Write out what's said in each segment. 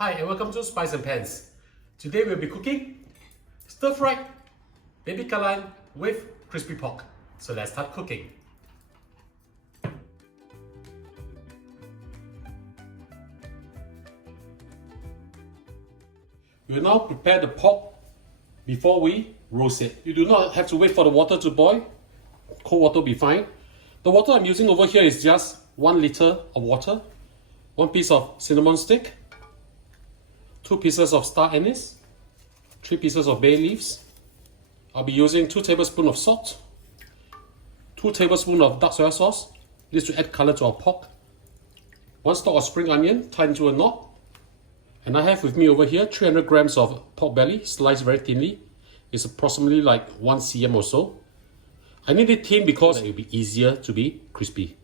Hi and welcome to Spice and Pans. Today we'll be cooking stir-fried baby Kailan with crispy pork. So let's start cooking. We will now prepare the pork before we roast it. You do not have to wait for the water to boil. Cold water will be fine. The water I'm using over here is just 1 liter of water, 1 piece of cinnamon stick, 2 pieces of star anise, 3 pieces of bay leaves. I'll be using 2 tablespoons of salt, 2 tablespoons of dark soy sauce, this to add color to our pork, 1 stalk of spring onion tied into a knot, and I have with me over here 300 grams of pork belly sliced very thinly. It's approximately like 1 cm or so. I need it thin because it will be easier to be crispy.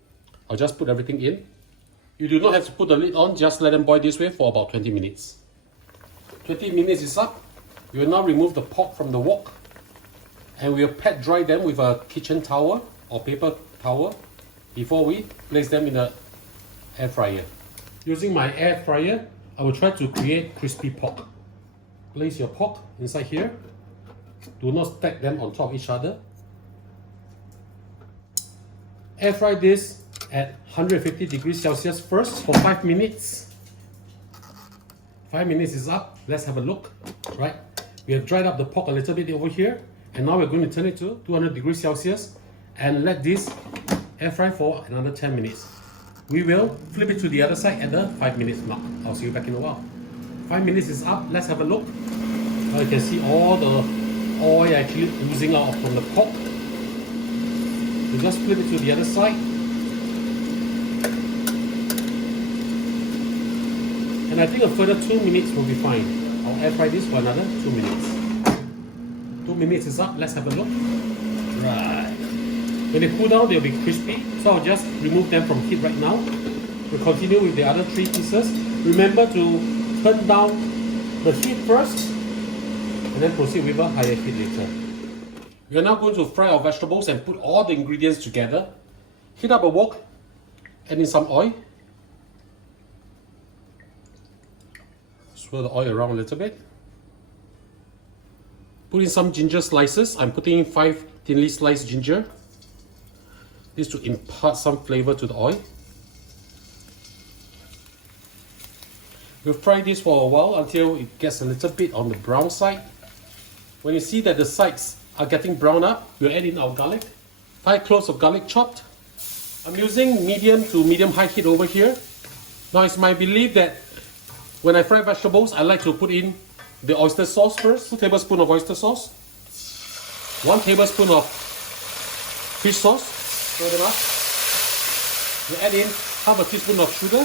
I'll just put everything in. You do not have to put the lid on, just let them boil this way for about 20 minutes. 20 minutes is up. We will now remove the pork from the wok and we'll pat dry them with a kitchen towel or paper towel before we place them in the air fryer. Using my air fryer, I will try to create crispy pork. Place your pork inside here. Do not stack them on top of each other. Air fry this at 150 degrees Celsius first for 5 minutes. 5 minutes is up. Let's have a look. Right, we have dried up the pork a little bit over here, and now we're going to turn it to 200 degrees Celsius and let this air fry for another 10 minutes. We will flip it to the other side at the 5 minutes mark. I'll see you back in a while. 5 minutes is up. Let's have a look. Now you can see all the oil actually oozing out from the pork. We just flip it to the other side. And I think a further 2 minutes will be fine. I'll air fry this for another 2 minutes. 2 minutes is up. Let's have a look. Right. When they cool down, they'll be crispy. So I'll just remove them from heat right now. We'll continue with the other 3 pieces. Remember to turn down the heat first and then proceed with a higher heat later. We are now going to fry our vegetables and put all the ingredients together. Heat up a wok, add in some oil. Swirl the oil around a little bit. Put in some ginger slices. I'm putting in 5 thinly sliced ginger. This to impart some flavor to the oil. We'll fry this for a while until it gets a little bit on the brown side. When you see that the sides are getting brown up, we'll add in our garlic. 5 cloves of garlic chopped. I'm using medium to medium high heat over here. Now it's my belief that when I fry vegetables, I like to put in the oyster sauce first. 2 tablespoons of oyster sauce. 1 tablespoon of fish sauce. Stir them up. We add in half a teaspoon of sugar.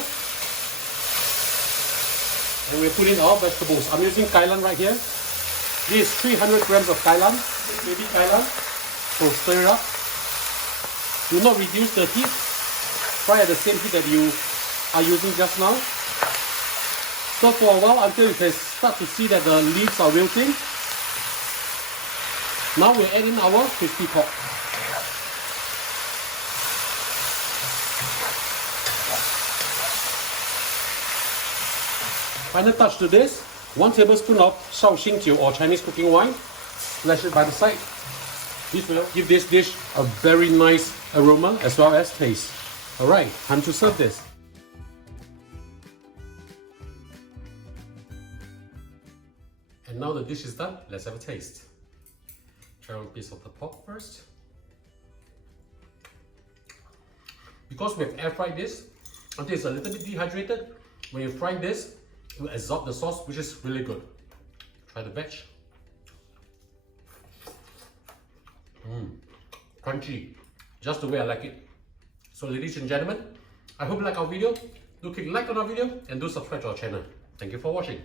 And we put in our vegetables. I'm using Kailan right here. This is 300 grams of Kailan, baby Kailan. So stir it up. Do not reduce the heat. Fry at the same heat that you are using just now. Stir for a while until you can start to see that the leaves are wilting. Now we'll add in our crispy pork. Final touch to this, 1 tablespoon of Shaoxing Huatiao or Chinese cooking wine. Splash it by the side. This will give this dish a very nice aroma as well as taste. Alright, time to serve this. And now the dish is done, let's have a taste. Try one piece of the pork first. Because we've air fried this until it's a little bit dehydrated, when you fry this, it will absorb the sauce, which is really good. Try the veg. Crunchy, just the way I like it. So ladies and gentlemen, I hope you like our video. Do click like on our video and do subscribe to our channel. Thank you for watching.